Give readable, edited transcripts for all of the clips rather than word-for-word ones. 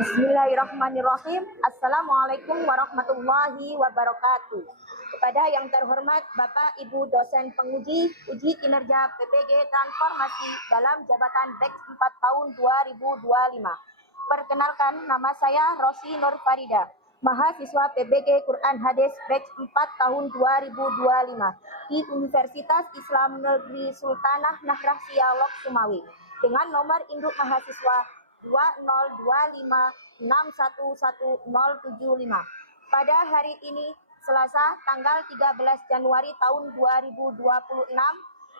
Bismillahirrahmanirrahim. Assalamualaikum warahmatullahi wabarakatuh. Kepada yang terhormat Bapak Ibu dosen penguji uji kinerja PPG Transformasi dalam jabatan BEX 4 tahun 2025. Perkenalkan, nama saya Rosi Nur Farida, mahasiswa PBG Quran Hadis BEX 4 tahun 2025 di Universitas Islam Negeri Sultanah Nahdlatul Sialok Sumawi dengan nomor induk mahasiswa 2025611075. Pada hari ini, Selasa, tanggal 13 Januari tahun 2026,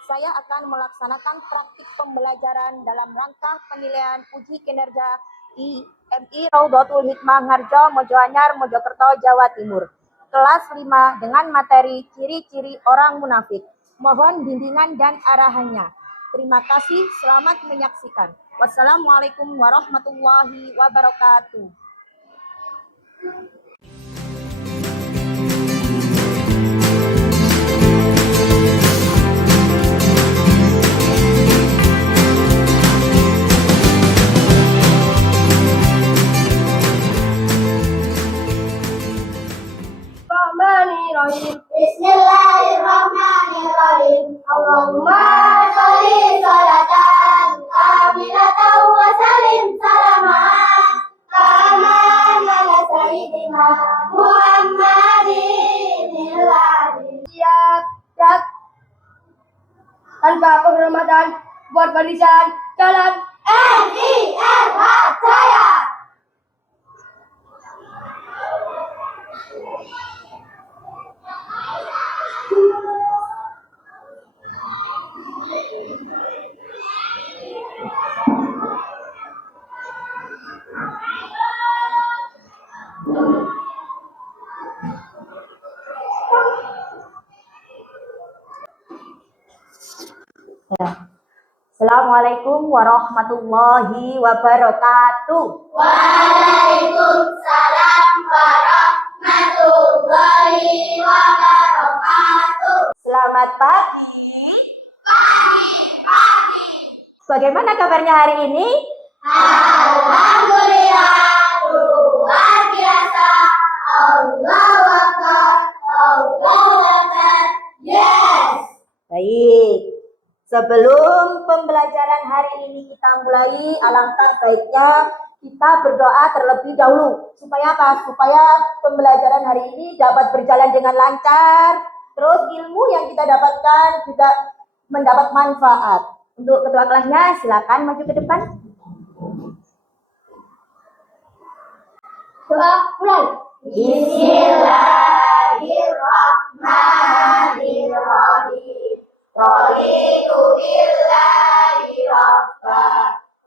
saya akan melaksanakan praktik pembelajaran dalam rangka penilaian uji kinerja di MI Raudhatul Hikmah Ngarjo, Mojoanyar, Mojokerto, Jawa Timur. Kelas 5 dengan materi ciri-ciri orang munafik. Mohon bimbingan dan arahannya. Terima kasih, selamat menyaksikan. Wassalamualaikum warahmatullahi wabarakatuh. Bismillahirrahmanirrahim. Allahumma sholli sholatan kamilatan wa salim salaman kaman ala sayyidina Muhammadin illadhi. Siap. Tanpa penghormatan buat barisan jalan NIRH saya. Assalamualaikum warahmatullahi wabarakatuh. Waalaikumsalam warahmatullahi wabarakatuh. Selamat pagi. Pagi. Bagaimana kabarnya hari ini? Alhamdulillah, luar biasa. Allahu Akbar, Allahu Akbar. Yes. Baik. Sebelum pembelajaran hari ini kita mulai, alangkah baiknya kita berdoa terlebih dahulu. Supaya apa? Supaya pembelajaran hari ini dapat berjalan dengan lancar. Terus ilmu yang kita dapatkan juga mendapat manfaat. Untuk ketua kelasnya silakan maju ke depan. Doa mulai. Bismillahirrahmanirrahim. Raditu billahi rabba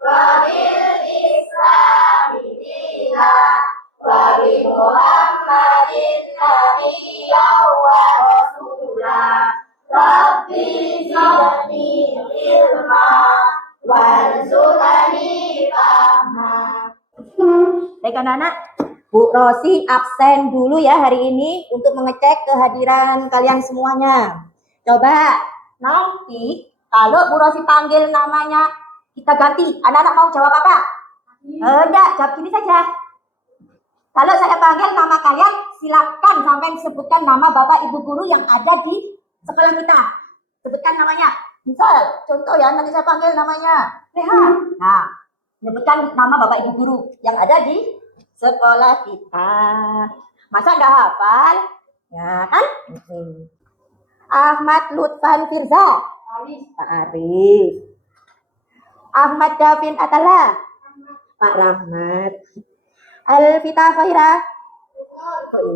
wa bil islami dina wa bi Muhammadin nabiyyan wa rasula. Rabbi zidni ilma warzuqni fahma. Baik anak-anak, Bu Rosi absen dulu ya hari ini untuk mengecek kehadiran kalian semuanya. Coba nanti kalau Bu Rosi panggil namanya kita ganti. Anak-anak mau jawab apa? Enggak, jawab gini saja. Kalau saya panggil nama kalian, silakan sampai sebutkan nama Bapak Ibu guru yang ada di sekolah kita. Sebutkan namanya. Misal, contoh ya, nanti saya panggil namanya Rehan. Nah, sebutkan nama Bapak Ibu guru yang ada di sekolah kita. Masa enggak hafal? Ya kan? Ahmad Lutfan Firza. Pak Arif. Ahmad Davin Atala. Pak Rahmat. Alvita Faira.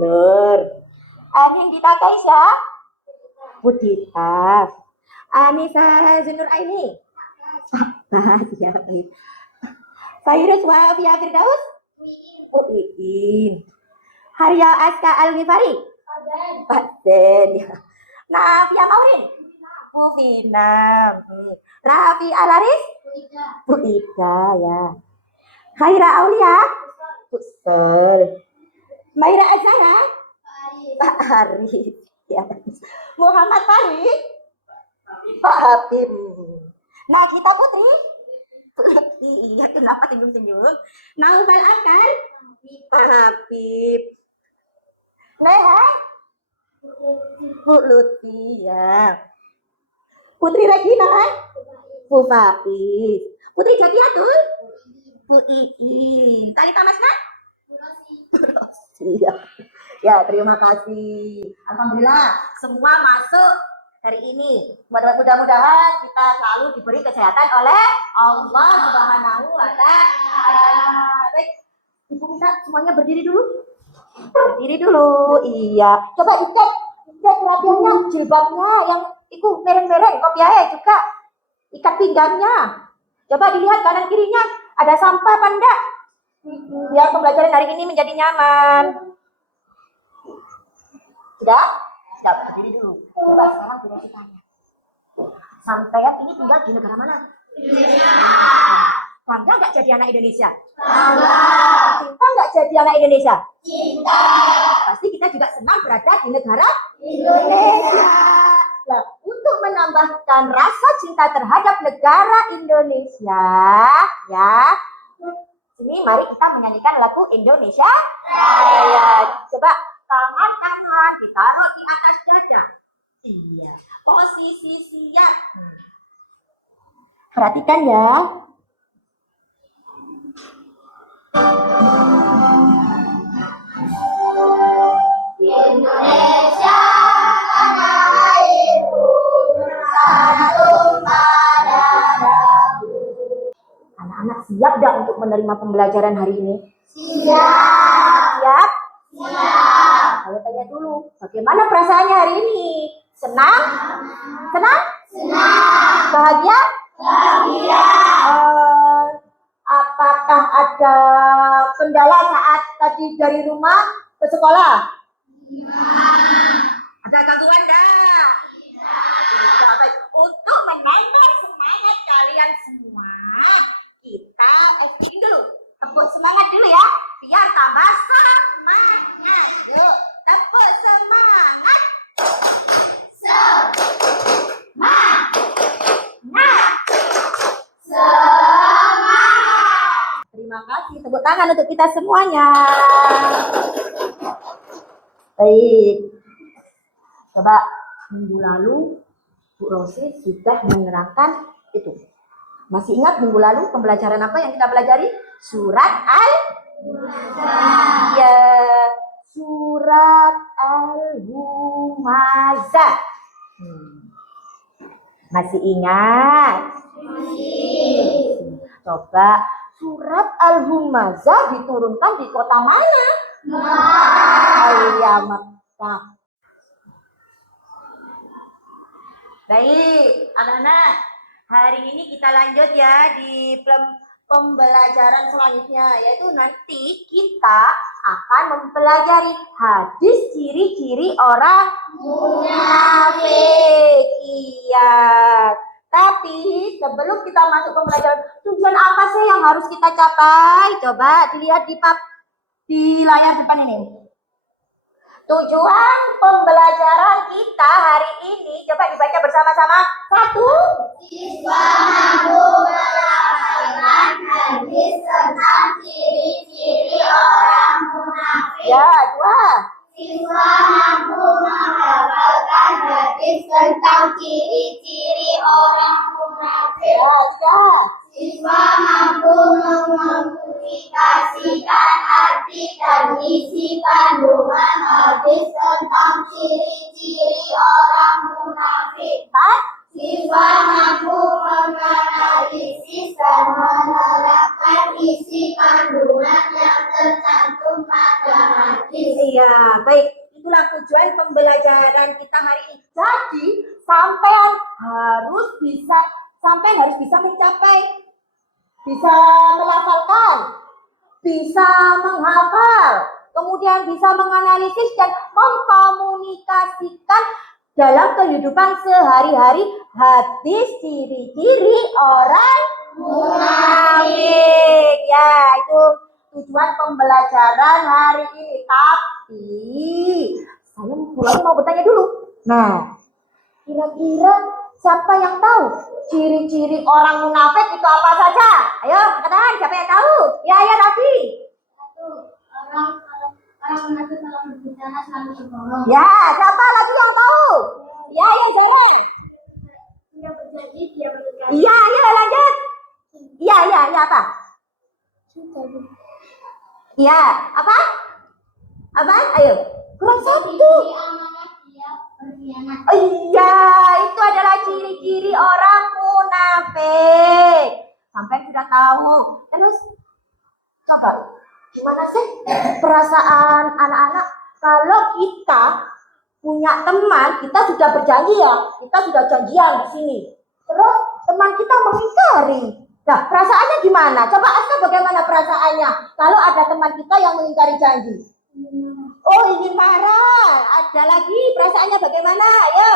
Nur. Anin Dita Kaisya. Budita. Anissa Zunur Aini. Abbas ya baik. Fairuz Wafia Firdaus. Uin. Haria Aska Al-Ghifari. Pak Den ya. Nafia Maurin. Bu Vina. Rafi Alaris. Bu Ida ya. Khaira Aulia. Bu Sol. Maira Azhara. Pak Arif ya. Muhammad Farid. Pak Hatim. Nagita Putri. Iya, kenapa senyum-senyum? Naufal akan Habib. Leha, Bu Lutfi ya. Putri Regina, Bu Faiz. Putri Jatiatul, Bu Iin. Talita Masna? Iya. Ya, terima kasih. Alhamdulillah, semua masuk hari ini. Mudah-mudahan kita selalu diberi kesehatan oleh Allah Subhanahu wa Ta'ala. Baik, Ibu minta semuanya berdiri dulu. Berdiri dulu. Iya. Coba dicek perhatiannya, jilbabnya yang itu mereng-mereng, kopiahnya juga. Ikat pinggangnya. Coba dilihat kanan kirinya, ada sampah apa enggak? Biar pembelajaran hari ini menjadi nyaman. Sudah? Sudah, berdiri dulu. Coba sekarang sudah ditanya. Sampean ini tinggal di negara mana? Indonesia. Bangga nggak jadi anak Indonesia? Bangga. Cinta nggak jadi anak Indonesia? Cinta. Pasti kita juga senang berada di negara Indonesia. Nah, untuk menambahkan rasa cinta terhadap negara Indonesia, ya, ini mari kita menyanyikan lagu Indonesia Raya. Coba tangan ditaruh di atas dada. Iya. Posisi siap. Perhatikan ya. Indonesia tanah airku, tanah tumpah darahku. Anak-anak siap dah untuk menerima pembelajaran hari ini? Siap. Siap? Siap. Saya tanya dulu, bagaimana perasaannya hari ini? Senang? Senang? Senang. Bahagia? Bahagia. Apakah ada kendala saat tadi dari rumah ke sekolah? Ada gangguan enggak? Tidak. Baik. Untuk menambah semangat kalian semua, kita acting dulu. Tepuk semangat dulu ya, biar tambah semangat. Yuk, tepuk semangat. Semangat. Terima kasih, tepuk tangan untuk kita semuanya. Baik. Coba minggu lalu Bu Rosi sudah menerangkan itu. Masih ingat minggu lalu pembelajaran apa yang kita pelajari? Surat ya, surat Al-Humazah. Masih ingat? Coba surat Al-Humazah diturunkan di kota mana? Makkah. Baik, anak-anak. Hari ini kita lanjut ya di pembelajaran selanjutnya, yaitu nanti kita akan mempelajari hadis ciri-ciri orang munafik. Iya. Tapi sebelum kita masuk pembelajaran, tujuan apa sih yang harus kita capai? Coba dilihat di layar depan ini. Tujuan pembelajaran kita hari ini, coba dibaca bersama-sama. 1. Siswa mampu melafalkan hadis tentang ciri-ciri orang munafik. Ya, 2. Siswa mampu melafalkan hadis tentang ciri-ciri orang munafik. Ya, 3. Siswa mampu mempublikasikan arti dan isi kandungan hadis tentang ciri-ciri orang munafik. 4. Siswa mampu menganalisis dan menerapkan isi kandungan yang tercantum pada hadis. Iya, baik. Itulah tujuan pembelajaran kita hari ini. Jadi, sampean harus bisa mencapai, bisa melafalkan, bisa menghafal, kemudian bisa menganalisis dan mengkomunikasikan dalam kehidupan sehari-hari hadis ciri-ciri orang munafik. Ya, itu tujuan pembelajaran hari ini. Tapi saya pulang mau bertanya dulu. Nah, kira-kira Siapa yang tahu ciri-ciri orang munafik itu apa saja? Ayo, katakan siapa yang tahu? Ya, Raffi. Orang munafik kalau berbicara selalu berbohong. Ya, siapa lagi yang tahu? Ya, Zahra. Dia berjanji, dia berjanji. Iya, lanjut. Iya, apa? Iya, apa? Apa? Ayo, kurang satu. Dia berkhianat. Iya, itu adalah ciri-ciri orang munafik. Sampai sudah tahu. Terus, coba, gimana sih perasaan anak-anak kalau kita punya teman, kita sudah berjanji ya, kita sudah janjian di sini. Terus teman kita mengingkari. Nah, perasaannya gimana? Coba Aska bagaimana perasaannya kalau ada teman kita yang mengingkari janji? Oh, ingin marah. Ada lagi perasaannya bagaimana? Ayo.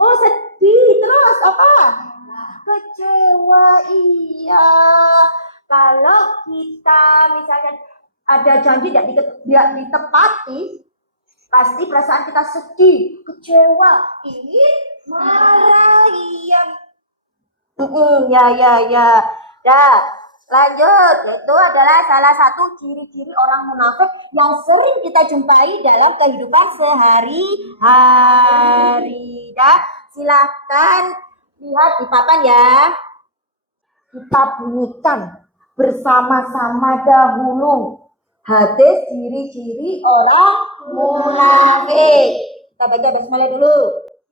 Oh, sedih. Terus apa? Kecewa. Iya. Kalau kita misalnya ada janji tidak ditepati, pasti perasaan kita sedih, kecewa, ingin marah. Iya. Ya. Dah. Lanjut, itu adalah salah satu ciri-ciri orang munafik yang sering kita jumpai dalam kehidupan sehari-hari. Dah, silakan lihat di papan ya. Kita bunyikan bersama-sama dahulu hadis ciri-ciri orang munafik. Kita baca basmalah dulu.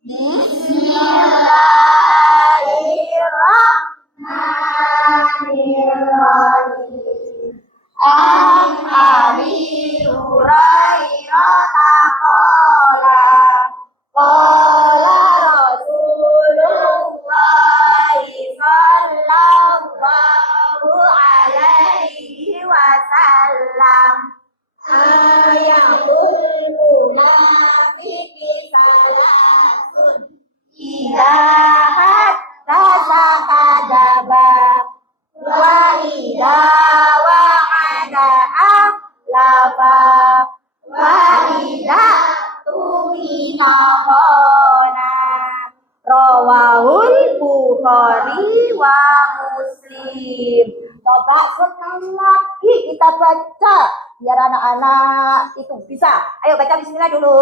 Bismillahirrahmanirrahim. An Abi Hurairah qala Rasulullah sallallahu alaihi wasallam ayatul munafiqi salasun idza hadatsa kadzaba wa idza wa'ada akhlafa wa idza tumina khana. Rawahul Bukhari wa Muslim. Coba sekali lagi kita baca biar anak-anak itu bisa. Ayo baca bismillah dulu.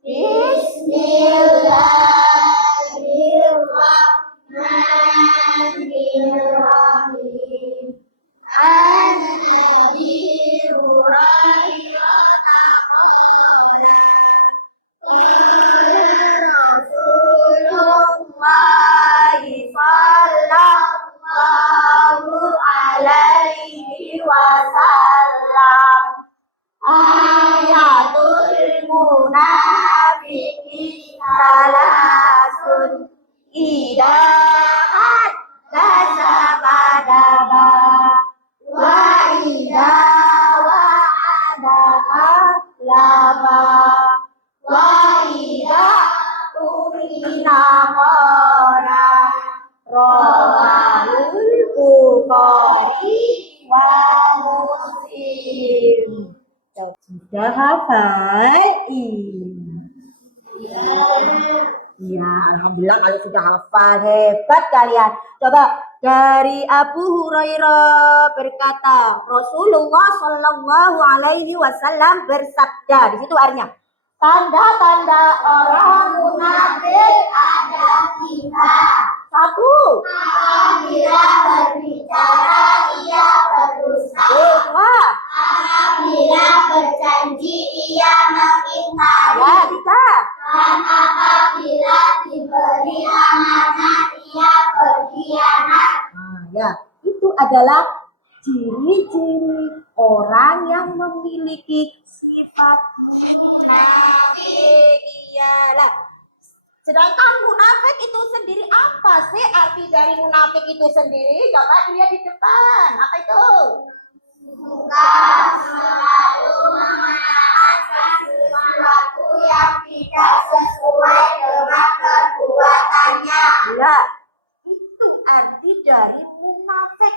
Bismillahirrahmanirrahim. An Abi Hurairah qala Rasulullah sallallahu alaihi wasallam ayatul munafiqi salasun idza hadatsa kadaba wa idza wa'ada akhlafa wa idza tumina khana. Rawahul Bukhari wa Muslim. Sudah hafal? Iya, alhamdulillah kalau sudah hafal, hebat kalian. Coba dari Abu Hurairah berkata, Rasulullah Shallallahu Alaihi Wasallam bersabda. Di situ artinya tanda-tanda orang munafik Ada tiga. satu. Apabila berbicara, ia berdusta. Dua. Apabila berjanji, ia mengingkari. Ya, tiga. Dan apabila diberi amanah, ia berkhianat. Nah, ya, itu adalah ciri-ciri orang yang memiliki sifat munafik. Iyalah. Sedangkan munafik itu sendiri apa sih arti dari munafik itu sendiri? Coba dilihat di depan. Apa itu? Suka selalu mengarahkan sesuatu yang tidak sesuai dengan perbuatannya. Ya, itu arti dari munafik.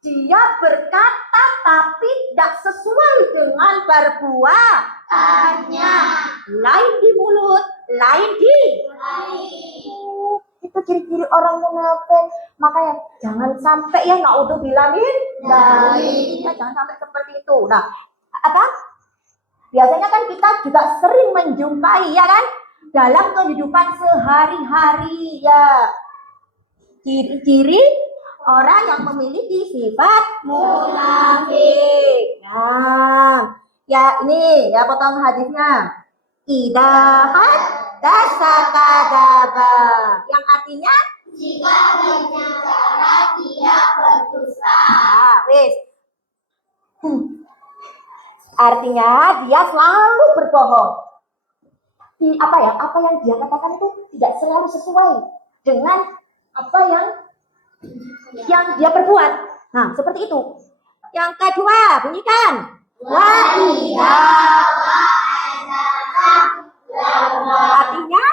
Dia berkata tapi tidak sesuai dengan perbuatannya. Lain di mulut, lain di Itu ciri-ciri orang munafik. Makanya jangan sampai ya naudzubillah min dzalik. Ya, jangan sampai seperti itu. Nah, apa? Biasanya kan kita juga sering menjumpai ya kan dalam kehidupan sehari-hari ya ciri-ciri orang yang memiliki sifat munafik. Nah, ya ini ya potong hadisnya. Idza hadatsa kadzaba. Yang artinya Jika berbicara dia berdusta. wis. Artinya dia selalu berbohong. Apa yang dia katakan itu tidak selalu sesuai dengan apa yang dia perbuat. Nah, seperti itu. Yang kedua, bunyikan. Wa idza artinya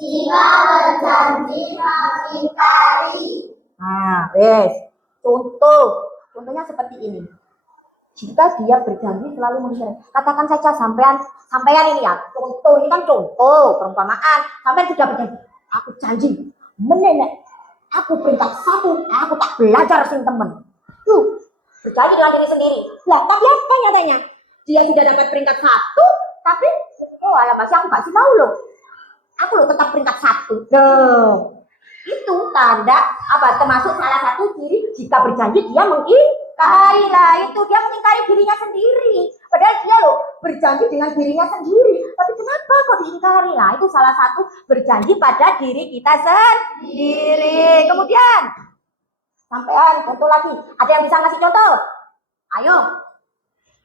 Jika berjanji mengingkari. nah, wes. Contohnya seperti ini. Jika dia berjanji selalu mengingkari. Katakan saja sampean ini ya. Contoh ini kan contoh perumpamaan. Sampean sudah berjanji. Aku janji menenek. Aku peringkat 1. Aku tak belajar sing temen. Tuh, berjanji dengan diri sendiri. Lah, tapi apa nyatanya? Dia sudah dapat peringkat 1, tapi masih aku gak sih mau loh. Aku loh tetap peringkat 1. Loh, itu tanda apa? Termasuk salah satu ciri jika berjanji dia mengingkari lah. Itu dia mengingkari dirinya sendiri. Padahal dia loh berjanji dengan dirinya sendiri. Tapi kenapa kok diingkari? Nah, itu salah satu berjanji pada diri kita sendiri. Kemudian sampean contoh lagi. Ada yang bisa ngasih contoh? Ayo.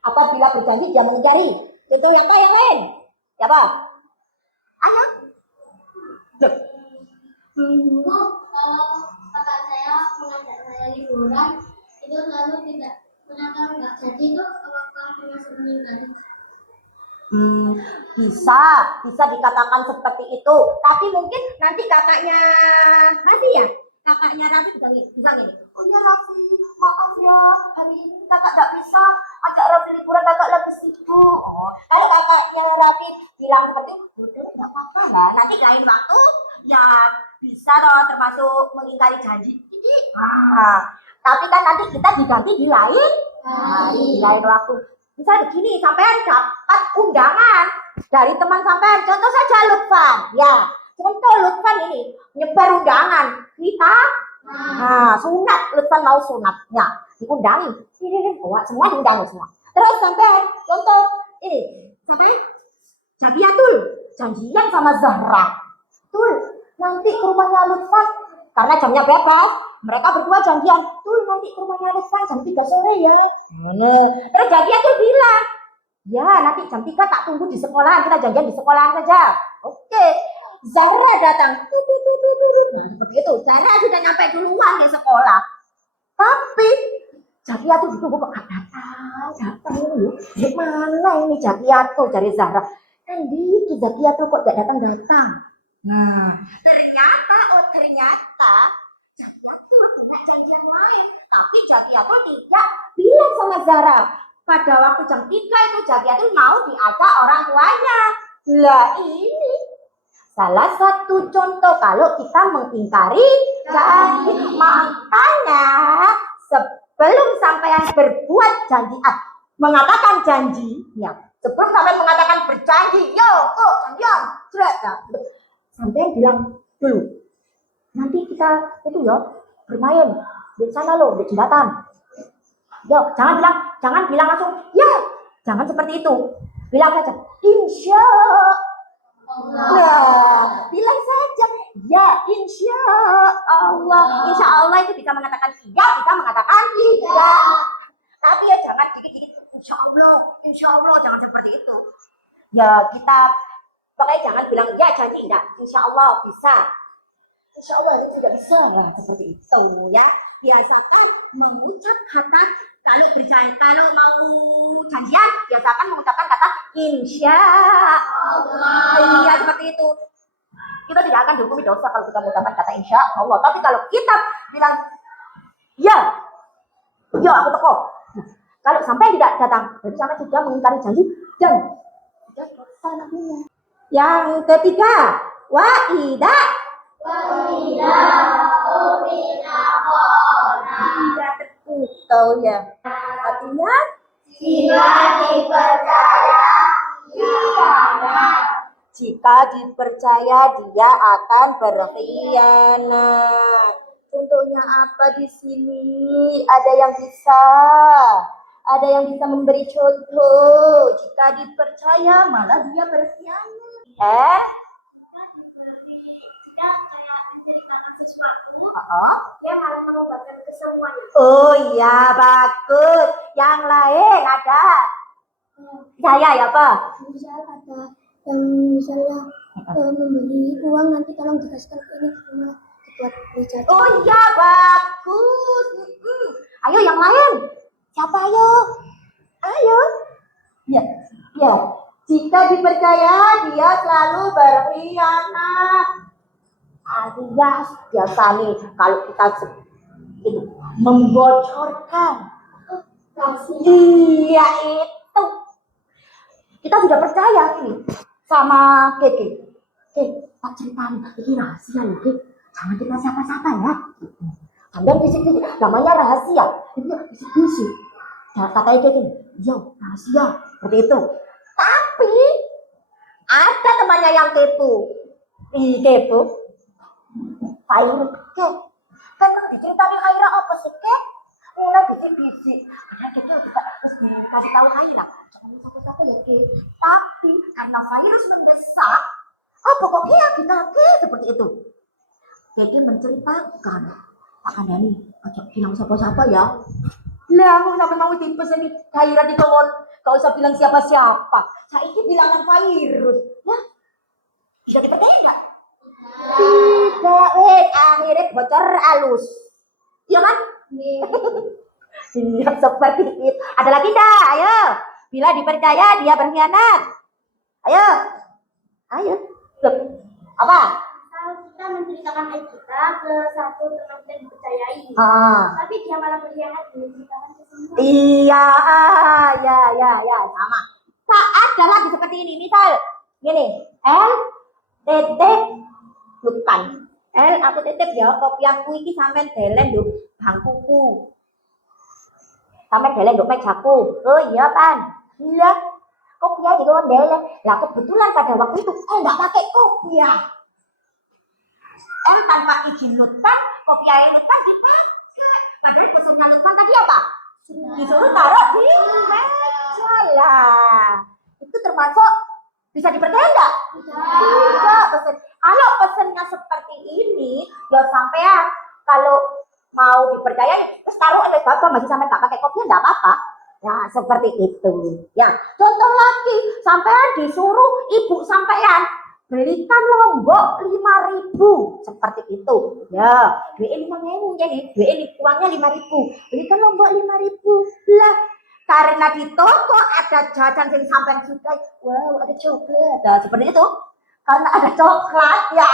Apabila berjanji dia mengingkari. Contoh yang lain? Siapa? Ayo. Loh. Bu, kalau kakak saya mengajak saya liburan, itu lalu tidak ternyata nggak jadi itu apakah termasuk mengingkari? Bisa dikatakan seperti itu. Tapi mungkin nanti kakaknya Raffi bisa gini. Oh ya Raffi, maaf ya, hari ini kakak nggak bisa ajak Raffi liburan, kakak lagi sibuk. Oh, kalau kakaknya Raffi bilang seperti itu, udah nggak apa-apa lah. Nanti lain waktu ya bisa loh termasuk mengingkari janji. Tapi kan nanti kita diganti di lain waktu. Misalnya begini, sampean dapat undangan dari teman sampean, contoh saja Lutfan, ya. Contoh Lutfan ini nyebar undangan, kita sunat, Lutfan mau sunat, ya, diundangi, semua diundangi semua. Terus sampean, contoh ini, sampai Jabiatul, janjian sama Zahra, tuh nanti ke rumahnya Lutfan, karena jamnya bebas. Mereka berdua janjian, tuh nanti ke rumahnya Lutfan jam 3 sore ya. Terus Jadia tuh bilang, ya nanti jam 3 tak tunggu di sekolahan, kita janjian di sekolahan saja. Oke, Zahra datang. Nah seperti itu, Zahra sudah nyampe duluan di sekolah. Tapi Jadia tuh ditunggu kok datang ini. Gimana ini Jadia tuh dari Zahra? Kan dikit Jadia tuh kok gak datang. Nah, ternyata Jadia tuh punya janjian lain, tapi Jadia tuh tidak bilang sama Zara. Pada waktu jam 3 itu Jadia tuh mau diajak orang tuanya. Lah ini salah satu contoh kalau kita mengingkari janji. Makanya sebelum sampai berbuat janji, mengatakan janji, ya sebelum sampai mengatakan berjanji, yo, janjian, sampai bilang dulu. Nanti kita itu ya bermain di sana loh, di jembatan. Yo, jangan bilang langsung, ya, jangan seperti itu. Bilang saja, insya Allah. Bilang saja, ya, insya Allah. Insya Allah itu bisa mengatakan iya, bisa mengatakan tidak. Tapi ya jangan dikit-dikit, insya Allah, jangan seperti itu. Ya kita, pokoknya jangan bilang ya janji enggak, insya Allah bisa. Insya Allah itu juga bisa lah seperti itu ya. Biasakan mengucap kata kalau mau janjian biasakan mengucapkan kata insya Allah. Iya seperti itu. Kita tidak akan dihukumi dosa kalau kita mengucapkan kata insya Allah. Tapi kalau kita bilang ya aku teko. Nah, kalau sampai tidak datang, berarti sampai sudah mengingkari janji dan sudah selesai nantinya. Yang ketiga, wa idza Tidak terpukau ya. Artinya jika dipercaya dia akan berkhianat. Contohnya apa di sini? Ada yang bisa? Ada yang bisa memberi contoh? Jika dipercaya malah dia berkhianat. Oh iya, bagus. Yang lain ada? Saya ya, Pak. Misal ada yang misalnya memberi uang nanti tolong dikasihkan ke ini karena dibuat beli jajan. Oh iya, bagus. Ayo yang lain. Siapa ayo? Ayo. Ya, ya. Jika dipercaya dia selalu berkhianat. Alias biasa nih kalau kita itu membocorkan. Iya itu. Kita sudah percaya nih sama Keke. Tak ceritain, ini rahasia loh, Kek. Jangan kita siapa-siapa ya. Sampai bisik-bisik, namanya rahasia. Itu bisik-bisik. Katanya Keke, yo rahasia. Seperti itu. Tapi ada temannya yang kepo. Kepo. Khairul Kek. Kan nang diceritain Khaira apa sih, Kek? Mulai bisik-bisik. Karena Kek juga harus dikasih tahu Khaira. Jangan satu-satu ya, Kek. Tapi karena virus mendesak, pokoknya kita seperti itu. Keke menceritakan, Pak Kandani, ajak bilang siapa-siapa ya. Lah, aku sampai mau dipesen nih, Khaira di telepon, gak usah bilang siapa-siapa. Saya ini bilangan virus. Ya, bisa dipercaya nggak? Tidak, akhirnya bocor halus. Iya kan? Iya, seperti itu. Ada lagi dah, ayo. Bila dipercaya dia berkhianat. Ayo. Ayo. Loh, apa? Misal kita menceritakan aib kita ke satu teman yang dipercayai, tapi dia malah berkhianat menceritakan ke semua. Iya, ya, sama. Tak ada lagi seperti ini. Misal, gini, L, titip, bukan. L, aku titip ya, kopi aku ini sampai delen duk, bangkuku. Sampai delen duk mejaku. Oh iya, Pan. Iya. Kopiah di delen. Lah kebetulan pada waktu itu, nggak pakai kopiah. Tanpa izin Lutfan, kopiah yang Lutfan dipakai. Padahal pesannya Lutfan tadi apa? Disuruh taruh di meja lah. Itu termasuk bisa dipercaya nggak? Tidak. Kalau pesannya seperti ini, ya sampean kalau mau dipercaya, terus taruh oleh bapak masih sampai nggak pakai kopiah nggak apa-apa. Ya seperti itu. Ya contoh lagi, sampean disuruh ibu sampean belikan lombok 5.000 seperti itu. Ya, duit 5.000 jadi duit uangnya 5.000. Belikan lombok 5.000 lah. Karena di toko ada jajan yang sampean suka. Wow, ada coklat. Nah, seperti itu. Karena ada coklat ya.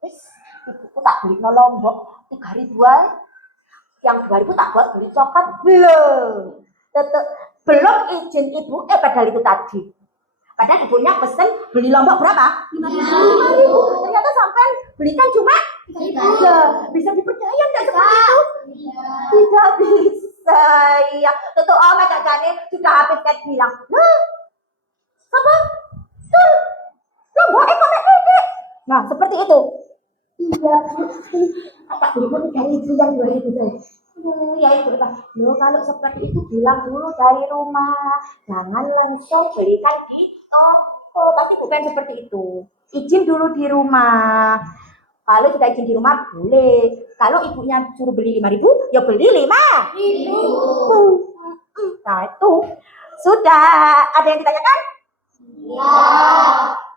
Wis, ibuku tak beli lombok 3.000-an. Yang 2.000 tak buat beli coklat belum. Belum izin ibu padahal itu tadi. Padahal ibunya pesen beli lombok berapa? 5.000. Ternyata sampean belikan cuma 3. Bisa dipercaya nggak seperti itu? Tidak bisa. Ya, tentu Kak Jane sudah habis kan bilang. Nah, apa? Tuh, lombok konek dedek. Nah, seperti itu. Iya, tak beli pun 3.000 yang 2.000. Ya itu loh, kalau seperti itu bilang dulu dari rumah, jangan langsung belikan di toko. Tapi bukan seperti itu, izin dulu di rumah. Kalau sudah izin di rumah boleh. Kalau ibunya suruh beli 5.000, ya beli 5.000. Nah itu sudah. Ada yang ditanyakan?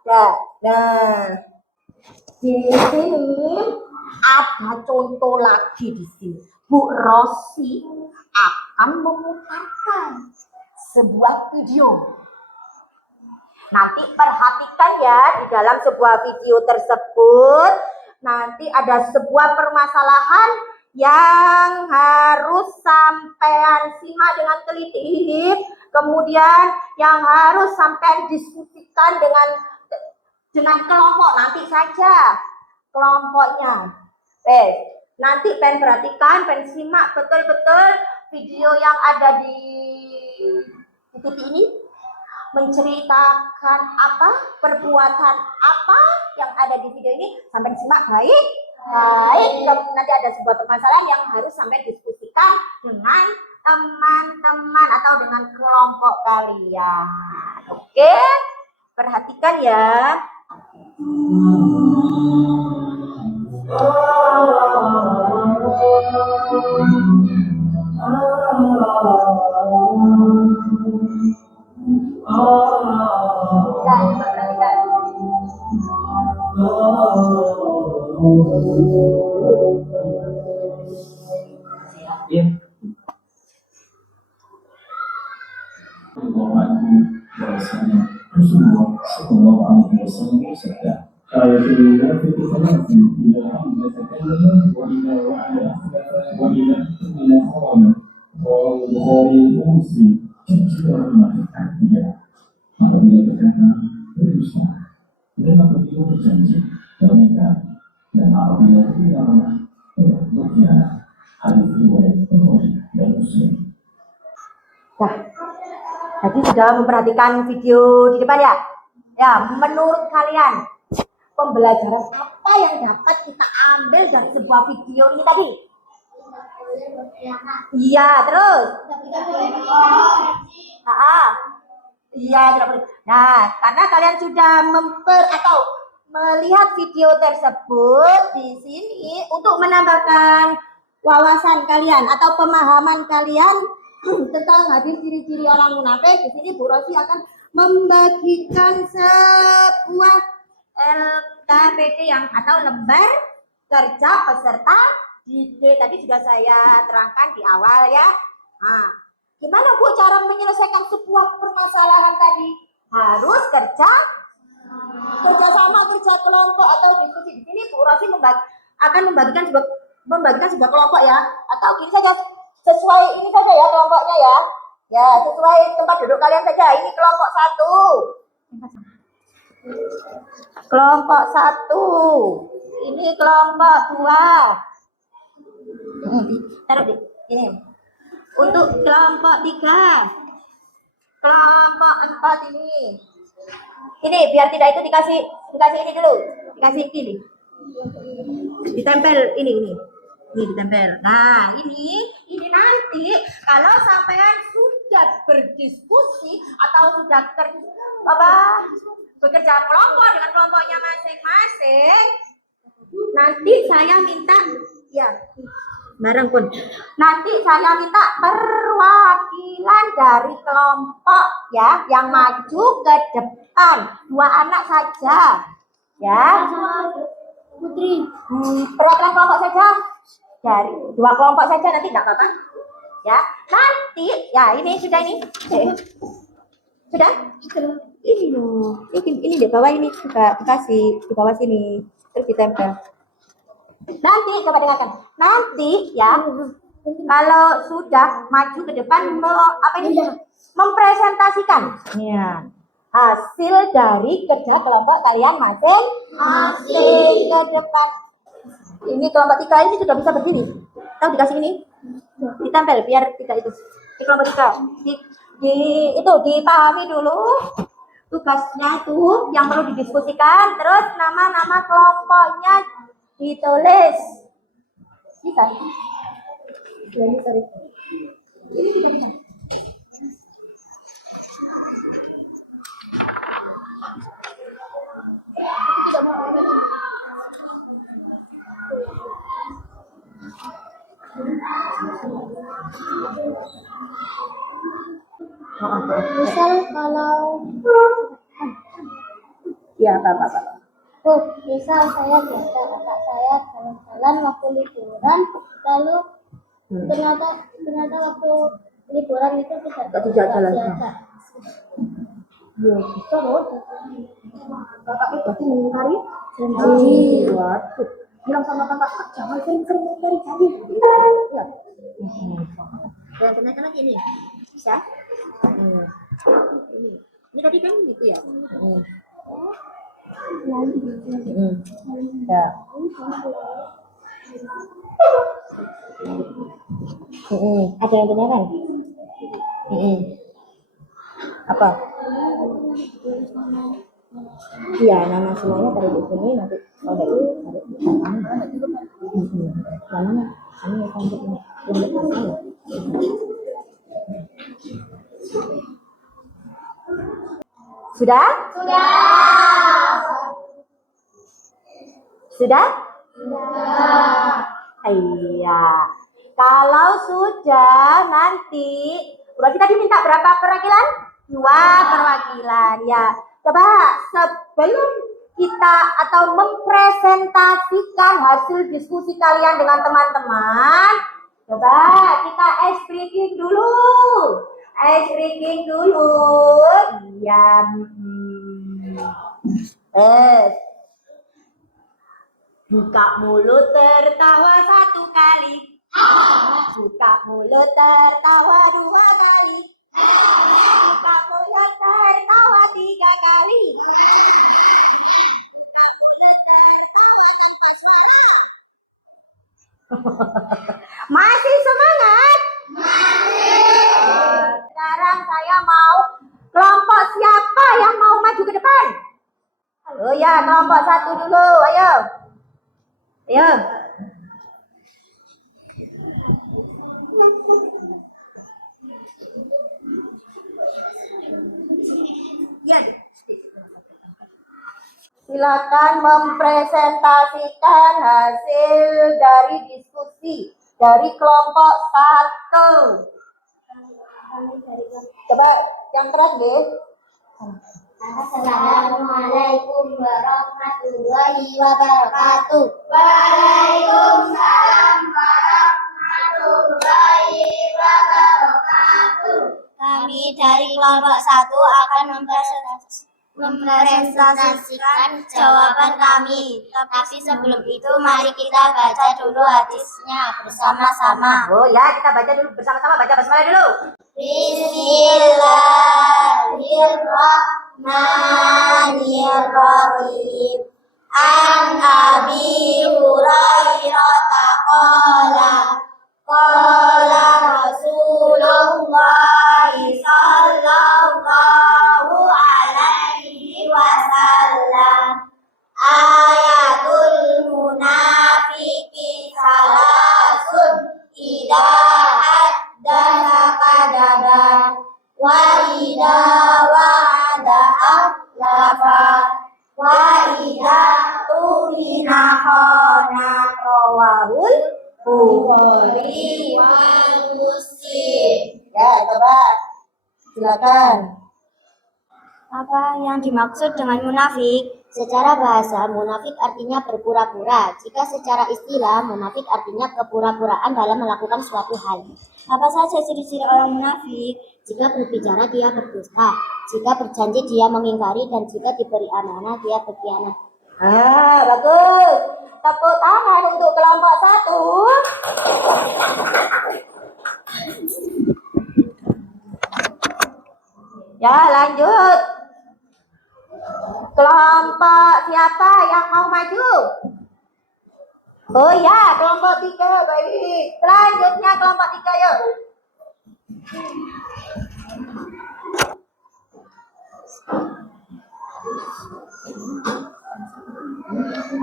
Ya. Nah di sini ada contoh lagi di sini. Bu Rosi akan memutarkan sebuah video. Nanti perhatikan ya, di dalam sebuah video tersebut nanti ada sebuah permasalahan yang harus sampean simak dengan teliti, kemudian yang harus sampean diskusikan dengan kelompok nanti saja. kelompoknya. Nanti pen perhatikan, pen simak betul-betul video yang ada di TV ini, menceritakan apa, perbuatan apa yang ada di video ini, sampai simak baik. Nanti ada sebuah permasalahan yang harus sampai diskusikan dengan teman-teman atau dengan kelompok kalian. Oke, perhatikan ya. bahwasanya Rasulullah Shallallahu Alaihi Wasallam bersabda, "Ayatul munafiq thalathin, idza hamma takallama wa idza wa'ada akhlafa wa idza tumina harama." Rawahu Bukhari wa Muslim. Ciri-ciri orang munafik artinya apabila berkata berdusta, dan apabila berjanji bernikah, dan apabila tidak berkhianat. Hadis riwayat Bukhari dan Muslim. Nah, jadi sudah memperhatikan video di depan ya? Ya, menurut kalian pembelajaran apa yang dapat kita ambil dari sebuah video ini tadi? Iya, terus? Iya, tidak boleh. Nah, karena kalian sudah melihat video tersebut di sini untuk menambahkan wawasan kalian atau pemahaman kalian tentang hadis ciri-ciri orang munafik. Di sini Bu Rosi akan membagikan sebuah LKPD atau lembar kerja peserta didik. Tadi sudah saya terangkan di awal ya. Nah, gimana Bu cara menyelesaikan sebuah permasalahan tadi? Harus kerja sama, kerja kelompok atau diskusi. Di sini Bu Rosi akan membagikan sebuah kelompok ya, atau gini saja, sesuai ini saja ya kelompoknya ya. Ya, sesuai tempat duduk kalian saja. Ini kelompok 1. Kelompok 1. Ini kelompok 2. Taruh di ini. Untuk kelompok 3. Kelompok 4 ini. Ini biar tidak itu dikasih ini dulu. Dikasih ini. Ditempel ini ditempel. Nah, ini nanti kalau sampean sudah berdiskusi atau sudah bekerja kelompok dengan kelompoknya masing-masing, nanti saya minta ya bareng pun. Nanti saya minta perwakilan dari kelompok ya yang maju ke depan. 2 anak saja. Ya. Putri. Perwakilan kelompok saja. Dari 2 kelompok saja, nanti enggak apa-apa. Ya. Nanti ya ini sudah ini. Sudah? Ini loh. Ini di bawah ini juga dikasih di bawah sini. Terus ditempel. Nanti coba dengarkan. Nanti ya kalau sudah maju ke depan mempresentasikan ya hasil dari kerja kelompok kalian masing-masing ke depan. Ini kelompok 3 ini sudah bisa berdiri. Tahu dikasih ini ditempel biar tidak itu. Di kelompok 3 itu dipahami dulu tugasnya itu yang perlu didiskusikan, terus nama-nama kelompoknya ditulis. Bisa? Ya, ini sorry. Misal kalau Ya, apa. misal saya diajak kakak saya jalan-jalan waktu liburan, lalu ternyata waktu liburan itu tidak jalan. diajak. Ya, bisa loh. Kakak itu mengingkari Janji. Waduh, bilang sama kakak jangan sering-sering mengingkari janji. Ya. Dan ternyata ini bisa. Ini tadi kan gitu ya. Ya. Ada yang tanyakan? Apa? Iya, nama semuanya taruh di sini nanti kalau itu taruh di sana. Mana? Kami akan ini. Sudah? Sudah? Iya. Kalau sudah nanti berarti tadi minta berapa perwakilan? 2 perwakilan ya. Coba sebelum kita atau mempresentasikan hasil diskusi kalian dengan teman-teman, coba kita ice breaking dulu. Ice breaking dulu. Iya. Buka mulut tertawa 1 kali. Buka mulut tertawa 2 kali. Buka mulut tertawa 3 kali. Buka mulut tertawa tanpa suara. Masih semangat? Masih. Sekarang saya mau kelompok siapa yang mau maju ke depan? Oh ya, kelompok 1 dulu, ayo. Ayo. Silakan mempresentasikan hasil dari diskusi dari kelompok 1. Coba yang keras deh. Assalamualaikum warahmatullahi wabarakatuh. Waalaikumsalam warahmatullahi wabarakatuh. Kami dari kelompok 1 akan mempresentasikan jawaban kami. Tapi sebelum itu mari kita baca dulu hadisnya bersama-sama. Oh ya, kita baca dulu bersama-sama. Baca basmalah dulu. Bismillahirrahmanirrahim. An Abi Hurairah qala Rasulullah sallallahu alaihi wasallam ayatul munafiqi salasun idza haddatsa kadzaba wa idza wa'ada akhlafa wa idza tumina khana. Rawahul Bukhari wa Muslim. Ya, coba silakan. Apa yang dimaksud dengan munafik? Secara bahasa, munafik artinya berpura-pura. Jika secara istilah, munafik artinya kepura-puraan dalam melakukan suatu hal. Apa saja ciri-ciri orang munafik? Jika berbicara, dia berdusta. Jika berjanji, dia mengingkari. Dan jika diberi amanah, dia berkhianat. Bagus. Tepuk tangan untuk kelompok 1. Ya, lanjut. Kelompok siapa yang mau maju? Oh ya, kelompok 3. Baik. Selanjutnya kelompok 3 yuk.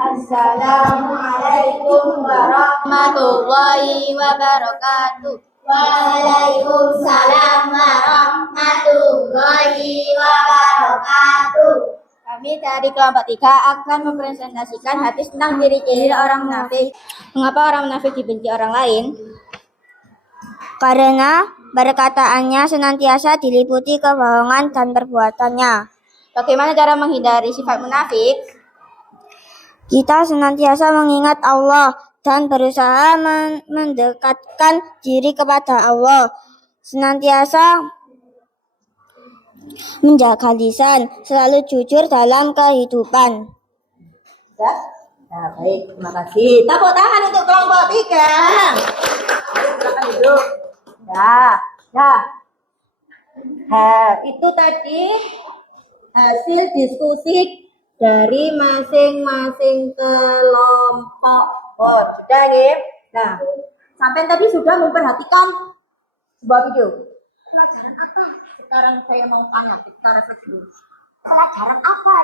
Assalamualaikum warahmatullahi wabarakatuh. Waalaikumsalam warahmatullahi wabarakatuh. Kami dari kelompok 3 akan mempresentasikan hadis tentang ciri-ciri orang munafik. Mengapa orang munafik dibenci orang lain? Karena perkataannya senantiasa diliputi kebohongan dan perbuatannya. Bagaimana cara menghindari sifat munafik? Kita senantiasa mengingat Allah dan berusaha mendekatkan diri kepada Allah. Senantiasa menjaga lisan, selalu jujur dalam kehidupan. Ya? Nah, baik, terima kasih. Tepuk tangan untuk kelompok 3. Ayo, silakan duduk. Ya. Itu tadi hasil diskusi dari masing-masing kelompok. Oh, sudah nih. Nah, sampai tadi sudah memperhatikan sebuah video. Pelajaran apa? Sekarang saya mau tanya, kita refleksi dulu. Pelajaran apa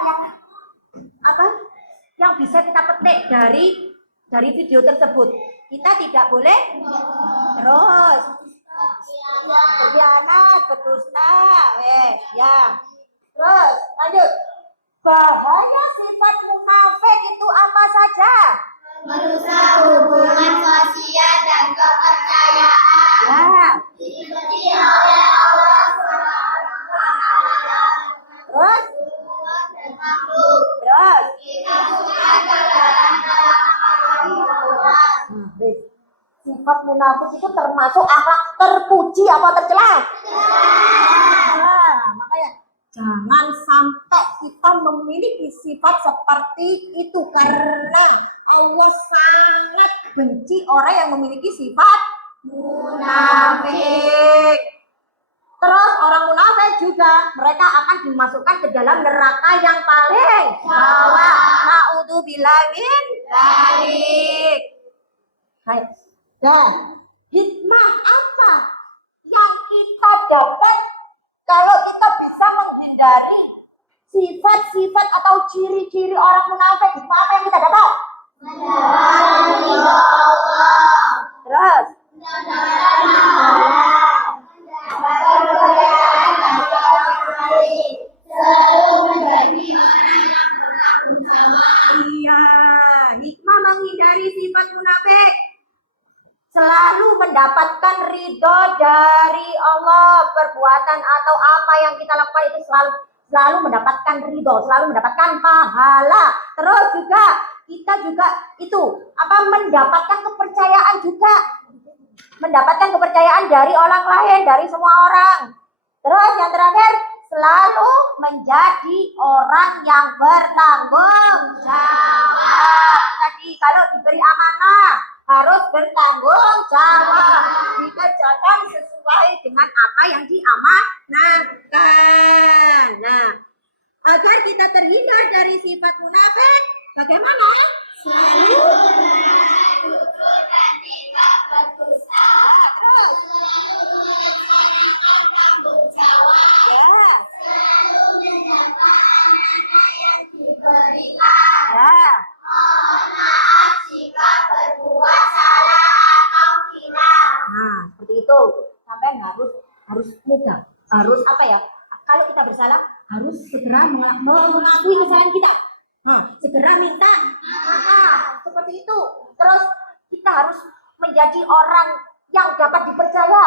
yang bisa kita petik dari video tersebut? Kita tidak boleh terus berkhianat, berdusta, ya. Terus lanjut. Bahaya sifat munafik itu apa saja? Merusak hubungan sosial dan kepercayaan. Ya. Dibenci oleh Allah Terus? dan makhluk. Terus? Kita suka Sifat munafik itu termasuk akhlak terpuji apa tercela? Nah, makanya jangan sampai kita memiliki sifat seperti itu karena Allah sangat benci orang yang memiliki sifat munafik. Terus orang munafik juga mereka akan dimasukkan ke dalam neraka yang paling bawah. Naudzubillah min dzalik. Baik. Nah, hikmah apa yang kita dapat kalau kita bisa menghindari sifat-sifat atau ciri-ciri orang munafik? Hikmah apa yang kita dapat? Terus? Iya, hikmah menghindari sifat munafik. Selalu mendapatkan ridho dari Allah. Perbuatan atau apa yang kita lakukan itu selalu mendapatkan ridho, selalu mendapatkan pahala. Terus juga kita juga itu mendapatkan kepercayaan juga, mendapatkan kepercayaan dari orang lain, dari semua orang. Terus yang terakhir, selalu menjadi orang yang bertanggung jawab. Tadi kalau diberi amanah harus bertanggung jawab, dikerjakan sesuai dengan apa yang diamanahkan. Nah, agar kita terhindar dari sifat munafik, bagaimana? Nah, seperti itu. Sampai harus mudah. Harus kalau kita bersalah, harus segera mengakui kesalahan kita. Segera minta maaf. Seperti itu. Terus kita harus menjadi orang yang dapat dipercaya.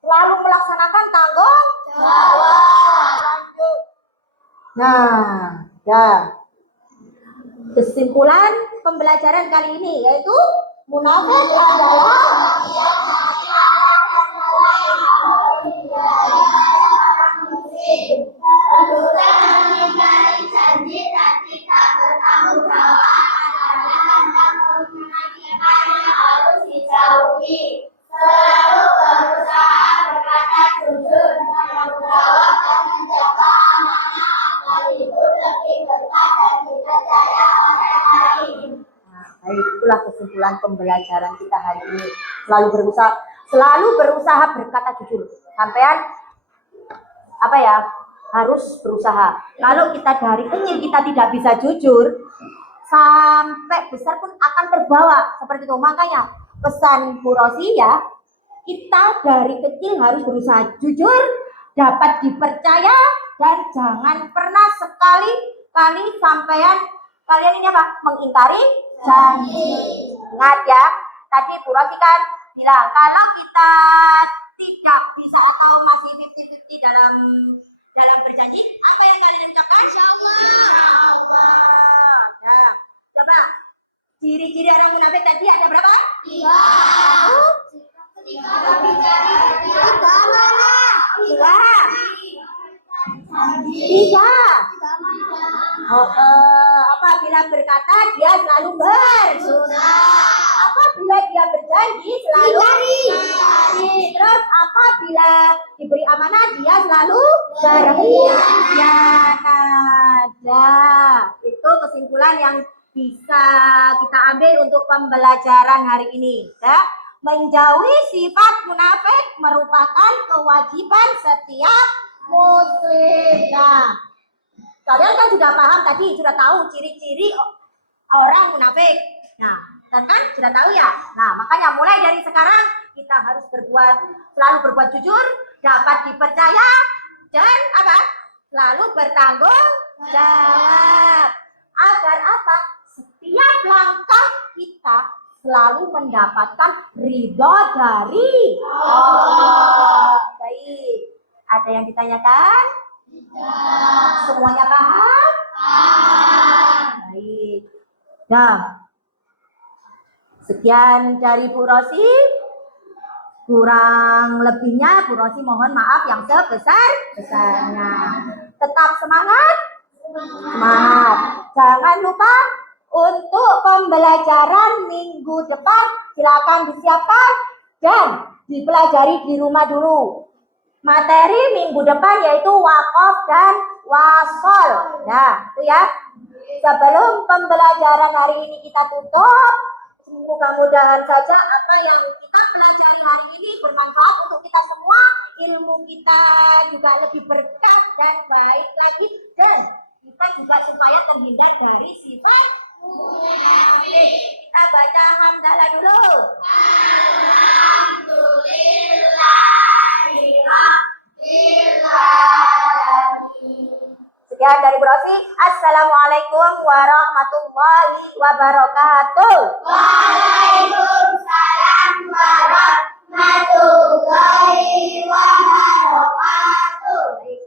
Selalu melaksanakan tanggung jawab. Lanjut. Nah, ya. Kesimpulan pembelajaran kali ini yaitu munafik adalah selalu berusaha berkata jujur, menjawab dan menjaga amanah agar hidup lebih berkah dan dipercaya orang lain. Baik, itulah kesimpulan pembelajaran kita hari ini. Selalu berusaha berkata jujur. Sampean harus berusaha. Kalau kita dari kecil kita tidak bisa jujur, sampai besar pun akan terbawa seperti itu. Makanya pesan Bu Rosi ya, kita dari kecil harus berusaha jujur, dapat dipercaya, dan jangan pernah sekali-kali kalian ini mengingkari janji. Ingat ya, tadi Bu Rosi kan bilang kalau kita tidak bisa atau masih 50-50 dalam berjanji, apa yang kalian ucapkan? Insyaallah. Nah, coba ciri-ciri orang munafik tadi ada berapa? 3. Apabila berkata dia selalu bersunnah. Apabila dia berjanji selalu ingkari. Terus apabila diberi amanah dia selalu berkhianat. Itu kesimpulan yang bisa kita ambil untuk pembelajaran hari ini. Ya. Menjauhi sifat munafik merupakan kewajiban setiap muslim. Nah, kalian kan sudah paham tadi, sudah tahu ciri-ciri orang munafik. Nah, kan sudah tahu ya. Nah, makanya mulai dari sekarang kita harus selalu berbuat jujur, dapat dipercaya, dan apa? Selalu bertanggung jawab. Agar apa? Setiap langkah kita selalu mendapatkan ridho dari Allah. Baik. Ada yang ditanyakan? Semuanya paham? Baik. Nah, sekian dari Bu Rosi. Kurang lebihnya Bu Rosi mohon maaf yang sebesar-besarnya. Tetap semangat. Semangat. Jangan lupa untuk pembelajaran minggu depan silakan disiapkan dan dipelajari di rumah dulu. Materi minggu depan yaitu wakaf dan wasol. Nah, itu ya. Sebelum pembelajaran hari ini kita tutup, mudah-mudahan saja apa yang kita pelajari hari ini bermanfaat untuk kita semua. Ilmu kita juga lebih berkah dan baik lagi, dan kita juga supaya terhindar dari sifat munafik. Kita baca hamdalah dulu. Sekian dari Bu Rosi. Assalamualaikum warahmatullahi wabarakatuh. Waalaikumsalam warahmatullahi wabarakatuh.